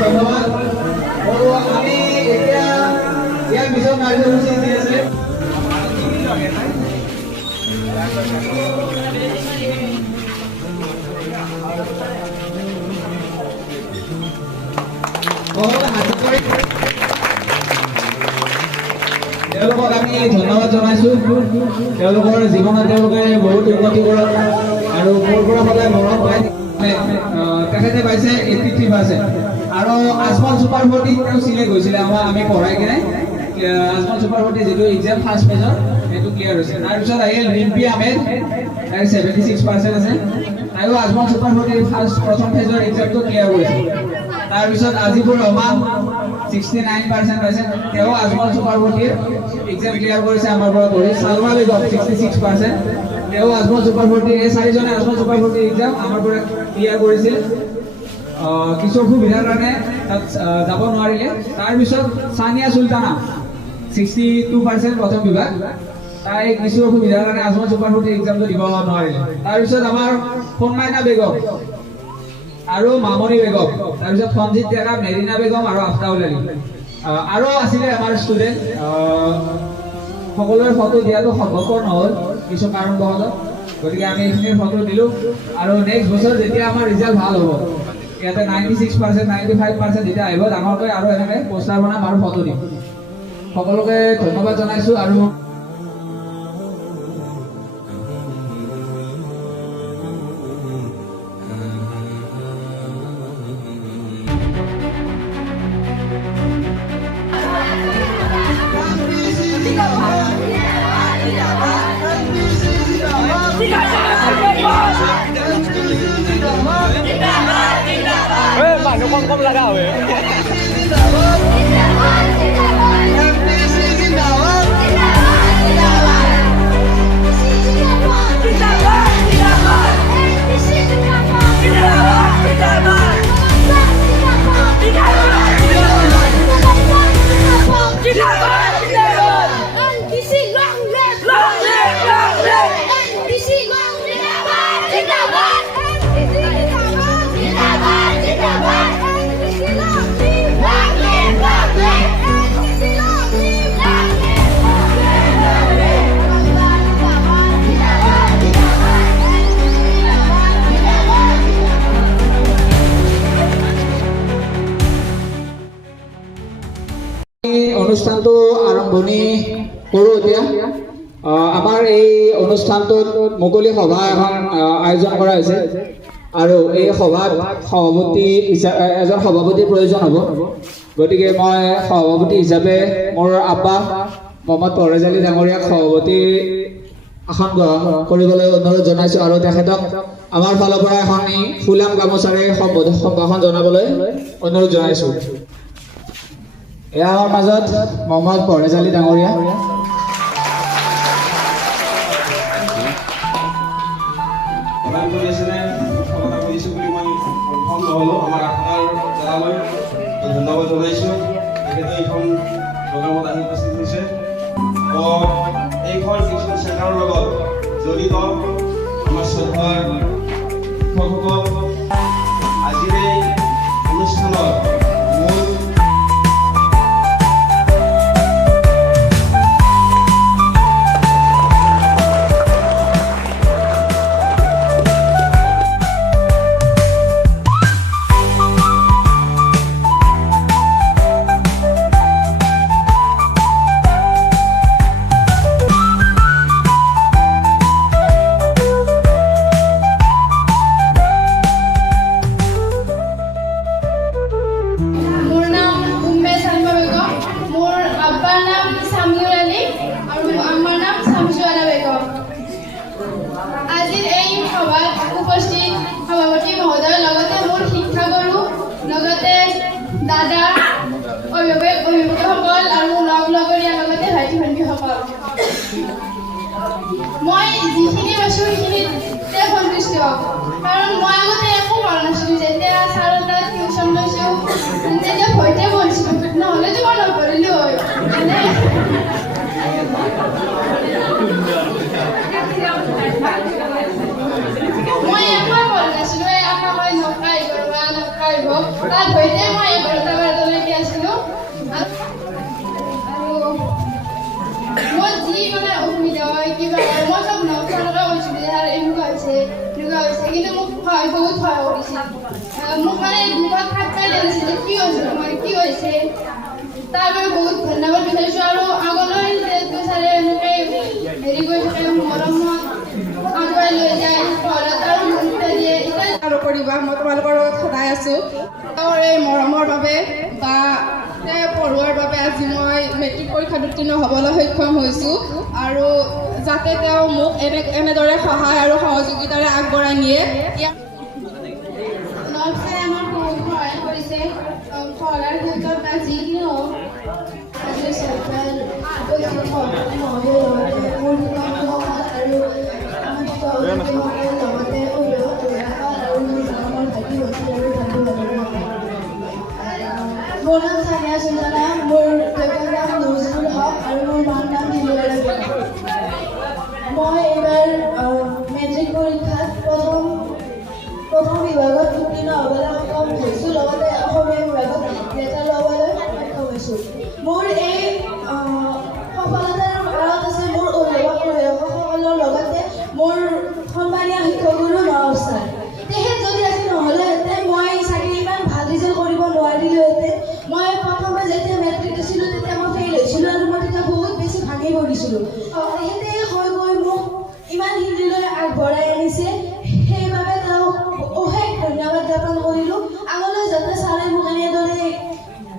ধন্যবাদ আৰু আমি এতিয়া ইয়াৰ পিছত কাৰ্যসূচী যি আছে তেওঁলোকক আমি ধন্যবাদ জনাইছোঁ। তেওঁলোকৰ জীৱনত তেওঁলোকে বহুত উন্নতি কৰক আৰু মোৰ পৰা সদায় মৰম পায়। তেখেতে পাইছে 83% আৰু আজমল ছুপাৰ 40 চিলেক্ট হৈছিলে আমি পঢ়াই কিনে আজমল ছুপাৰ 40 যিটো এক্সাম ফাৰ্ষ্ট পেজৰ সেইটো ক্লিয়াৰ হৈছে। তাৰপিছত আহিল ৰিম্পি আহমেদ, তাই 76% আছে, তাইও আজমল ছুপাৰ 40 প্ৰথম পেজৰ এক্সামটো ক্লিয়াৰ কৰিছে। তাৰপিছত আজিবুৰ ৰহমান 69% পাইছে, তেওঁ আজমল ছুপাৰ 40 এক্সাম ক্লিয়াৰ কৰিছে আমাৰ পৰা পঢ়ি। সালমা বেগম 66%, তেওঁ আজমল ছুপাৰ 40 এই চাৰিজনে আজমল ছুপাৰ 40 এক্সাম আমাৰ পৰা ক্লিয়াৰ কৰিছিল। কিছু অসুবিধাৰ কাৰণে তাত যাব নোৱাৰিলে। তাৰপিছত সানিয়া চুলতানা 62% প্ৰথম বিভাগ, তাই কিছু অসুবিধাৰ কাৰণে আজমল ছুপাৰ 40 এক্সামটো দিব নোৱাৰিলে। তাৰপিছত আমাৰ ফোনমাইনা বেগম আৰু মামনি বেগম, তাৰপিছত সঞ্জিত ডেকা, মেৰিনা বেগম আৰু আফতাউল আলী আৰু আছিলে আমাৰ ষ্টুডেণ্ট। সকলোৰে ফটো দিয়াটো সম্ভৱপৰ নহ'ল কিছু কাৰণবশতঃ, গতিকে আমি এইখিনিৰ ফটো দিলোঁ। আৰু নেক্সট বছৰ যেতিয়া আমাৰ ৰিজাল্ট ভাল হ'ব, ইয়াতে 96%, 95% যেতিয়া আহিব ডাঙৰকৈ আৰু এনেকৈ পোষ্টাৰ বনাম আৰু ফটো দিম। সকলোকে ধন্যবাদ জনাইছোঁ। আৰু মানুহ কম লগা হয়। অনুষ্ঠানটো আৰম্ভণি কৰোঁ এতিয়া। আমাৰ এই অনুষ্ঠানটোত মুকলি সভা এখন আয়োজন কৰা হৈছে আৰু এই সভাত সভাপতি এজন সভাপতিৰ প্ৰয়োজন হ'ব। গতিকে মই সভাপতি হিচাপে মোৰ আব্বা মহম্মদ পৰভেজ আলী ডাঙৰীয়াক সভাপতি আসন গ্ৰহণ কৰিবলৈ অনুৰোধ জনাইছোঁ আৰু তেখেতক আমাৰ ফালৰ পৰা এখন ফুলাম গামোচাৰে সম্ভাষণ জনাবলৈ অনুৰোধ জনাইছোঁ। এয়া আমাৰ মাজত মহম্মদ পৰভেজ আলী ডাঙৰীয়া। আমাৰ আপোনাৰ জেগালৈ ধন্যবাদ জনাইছোঁ। তেখেতে এইখন প্ৰগ্ৰামত আহি উপস্থিত হৈছে। এইখন টিউশ্যন চেণ্টাৰৰ লগত জড়িত আমাৰ শ্ৰদ্ধাৰ শিক্ষকসকল, আজিৰ এই অনুষ্ঠানত মূল সভাপতি মহোদয়ৰ লগতে মোৰ শিক্ষাগুৰু, লগতে দাদা, অভিভাৱকসকল আৰু লগৰীয়াৰ লগতে ভাইটি ভণ্টিসকল, মই যিখিনি পাইছোঁ সেইখিনিতে সন্তুষ্ট। কাৰণ মই আগতে একো কৰা নাছিলোঁ। যেতিয়া ছাৰৰ তাত টিউশ্যন লৈছোঁ তেতিয়া ভয়তে পঢ়িছিলোঁ, নহ'লেতো মই নপঢ়িলোঁ হয়। আছে এনেকুৱা হৈছে কিন্তু মোক বহুত ভয় কৰিছিল মোক মানে দুবাৰ ঠাট্টা লাগিছিলে কি হৈছে মই কি হৈছে তাৰ বাবে বহুত ধন্যবাদ বিচাৰিছোঁ আৰু আগলৈ যিহেতু ছাৰে এনেকৈ হেৰি কৰি থাকে মৰমত আগুৱাই লৈ যায় ঘৰত আৰু গুৰুত্ব দিয়ে এতিয়া আৰু কৰিবা মই তোমালোকৰ লগত সদায় আছোঁ তেওঁৰ এই মৰমৰ বাবে বা তেওঁ পঢ়োৱাৰ বাবে আজি মই মেট্ৰিক পৰীক্ষাত উত্তীৰ্ণ হ'বলৈ সক্ষম হৈছোঁ আৰু যাতে তেওঁ মোক এনেদৰে সহায় আৰু সহযোগিতাৰে আগবঢ়াই নিয়ে নলছাই আমাক বহুত সহায় কৰিছে পঢ়াৰ ক্ষেত্ৰত বা যিখিনি হওক আজি চৰকাৰ মোৰ নাম চানিয়া সুজানা মোৰ দেউতাৰ নাম নজৰুল হক আৰু মোৰ মাৰ নাম দিলুৱাৰা বেগম মই এইবাৰ মেট্ৰিক পৰীক্ষাত প্ৰথম বিভাগত উত্তীৰ্ণ হ'বলৈ সক্ষম হৈছোঁ লগতে অসমীয়া বিভাগত লেটাৰ ল'বলৈ সক্ষম হৈছোঁ মোৰ এই সফলতাৰ আঁৰত আছে মোৰ অভিভাৱকসকলৰ লগতে মোৰ সন্মানীয় শিক্ষকগুৰু নৱাব ছাৰ তেখেত যদি আজি নহ'লেহেঁতেন মই চাগে ইমান ভাল ৰিজাল্ট কৰিব নোৱাৰিলোহেঁতেন মই প্ৰথমবাৰ যেতিয়া মেট্ৰিক দিছিলোঁ তেতিয়া মই ফেইল হৈছিলোঁ আৰু মই তেতিয়া বহুত বেছি ভাঙি পৰিছিলোঁ তেখেতে কৈ কৈ মোক ইমানখিনিলৈ আগবঢ়াই আনিছে সেইবাবে তেওঁক অশেষ ধন্যবাদ জ্ঞাপন কৰিলোঁ আগলৈ যাতে ছাৰে মোক এনেদৰে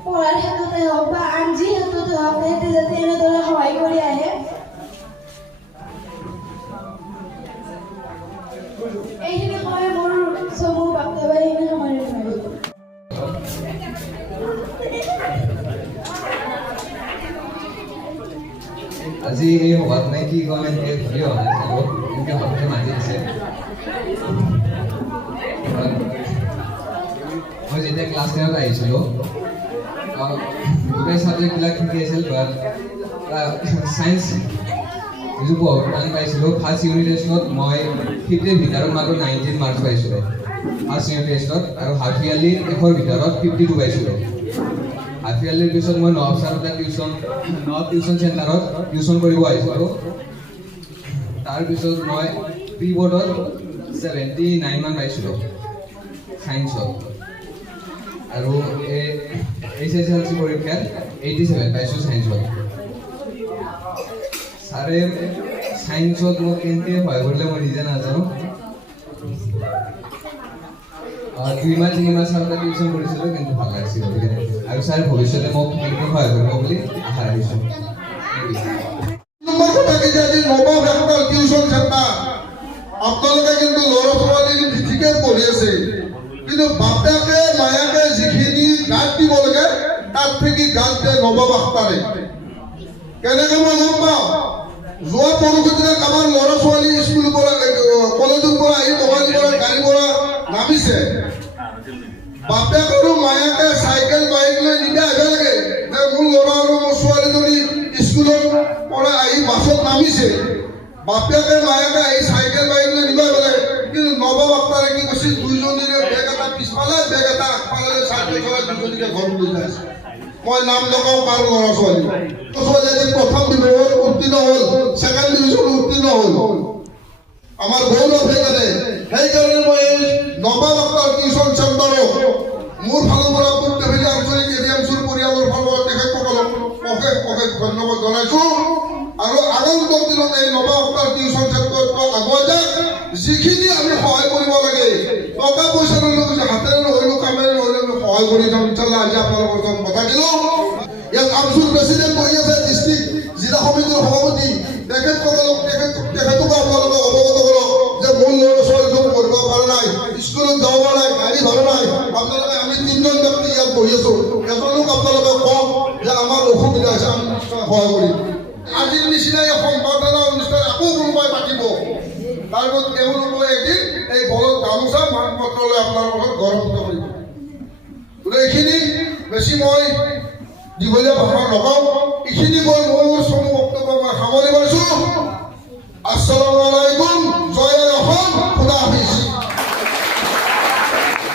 পঢ়াৰ ক্ষেত্ৰতে হওক বা আন যি ক্ষেত্ৰতে হওক তেখেতে যাতে এনেদৰে সহায় কৰি আহে এইখিনি কৈ মোৰ চমু বক্তব্য এইখিনি সামৰণি মাৰিলোঁ আজি এই সভাত নাই কি কম এনেকৈ ঘূৰি অহা নাই এনেকৈ সভাতে মাতি দিছে মই যেতিয়া ক্লাছ 10ত আহিছিলোঁ গোটেই ছাবজেক্টবিলাক শিকি আছিল বাট ছায়েন্স যিটো বহুত টান পাইছিলোঁ ফাৰ্ষ্ট ইউনিট টেষ্টত মই 50ৰ ভিতৰত মাত্ৰ 19 মাৰ্কছ পাইছিলোঁ ফাৰ্ষ্ট ইউনিট টেষ্টত আৰু হাফ ইয়াৰলি শেষৰ ভিতৰত 52 পাইছিলোঁ হাফ ইয়াৰলিৰ পিছত মই নৱাব ছাৰতে টিউশ্যন চেণ্টাৰত টিউশ্যন কৰিব আহিছিলোঁ তাৰপিছত মই প্ৰি বৰ্ডত 79 মান পাইছিলোঁ ছায়েন্সত আৰু HSLC পৰীক্ষাত 87 পাইছোঁ ছায়েন্সত ছাৰে ছায়েন্সত মোক কেনেকৈ সহায় কৰিলে মই নিজে নাজানো 2 মাহ 3 মাহ ছাৰতে টিউশ্যন কৰিছিলোঁ কিন্তু ভাল লাগিছিল আৰু ছাৰ ভৱিষ্যতে মোক কেনেকৈ সহায় কৰিব বুলি আশা ৰাখিছোঁ টিউশ্যন চেণ্টাৰ আপোনালোকে কিন্তু ল'ৰা ছোৱালী ঠিকে পঢ়ি আছে কিন্তু বাপেকে মায়াকে যিখিনি গাত দিব লাগে তাত থাকি গাত দিয়ে নৱাব আখতাৰে কেনেকৈ মই গম পাওঁ যোৱা পৰহি দিনা আমাৰ ল'ৰা ছোৱালী স্কুলৰ পৰা কলেজৰ পৰা আহি মোবাইল পৰা গাড়ী পৰা নামিছে বাপেক আৰু মায়াকে চাইকেল বাইক লৈ নিবা আহিব লাগে যে মোৰ ল'ৰা আৰু মোৰ ছোৱালীজনী স্কুলৰ পৰা আহি বাছত নামিছে বাপেকে মায়াকে আহি চাইকেল বাইক লৈ নিবা আহিব লাগে কিন্তু নৱাব আখতাৰে কি কৈছিল দুইজনীৰে বেগ এটা পিছফালে বেগ এটা আগফালে চাইকেল চলাই দুজনীকে ঘৰত লৈ যায় মই নাম নকওঁ কাৰ ল'ৰা ছোৱালী প্ৰথম বিভাগত উত্তীৰ্ণ হ'ল ছেকেণ্ড ডিভিজন উত্তীৰ্ণ হ'ল আমাৰ গৌৰৱ সেইকাৰণে মই নৱাব আখতাৰ টিউশ্যন চেণ্টাৰক মোৰ ফালৰ পৰা প্ৰত্যেক আঞ্চলিক এডিএমচিৰ পৰিয়ালৰ ফালৰ পৰা তেখেতসকলক অশেষ ধন্যবাদ জনাইছোঁ আৰু আগন্তুক দিনত এই নৱাব আখতাৰ টিউশ্যন চেণ্টাৰটো আগুৱাই যাওক যিখিনি আমি সহায় কৰিব লাগে টকা পইচা নল'লে হাতেৰে নহ'লেও কামেৰে নহ'লে আমি সহায় কৰি যাম ইনশাল্লাহ আজি আপোনালোকৰ ওচৰত কথা দিলোঁ ইয়াত আমচুৰ প্ৰেচিডেণ্ট বহি আছে ডিষ্ট্ৰিক্ট জিলা সমিতিৰ সভাপতি তেখেতসকলক আপোনালোকে অৱগত কৰক যে মোৰ ল'ৰা ছোৱালীটোক পঢ়িব পৰা নাই স্কুলত যাব পৰা নাই গাড়ী ধৰা নাই আপোনালোকে আমি 3জন ব্যক্তি ইয়াত বহি আছোঁ এজনক আপোনালোকে কওক যে আমাৰ অসুবিধা হৈছে আমি সহায় কৰিম আজিৰ নিচিনা এই সম্বৰ্ধনা অনুষ্ঠান আকৌ কোনোবাই পাতিব তাৰপিছত তেওঁলোকে এদিন এই বলত গামোচা মানপত্ৰ লৈ আপোনালোকৰ গৌৰৱান্বিত কৰিব গতিকে এইখিনি বেছি মই দীঘলীয়া ভাষণ নকওঁ এইখিনি কৈ মোৰ চমু বক্তব্য মই সামৰণি মাৰিছোঁ। আসসালামু আলাইকুম।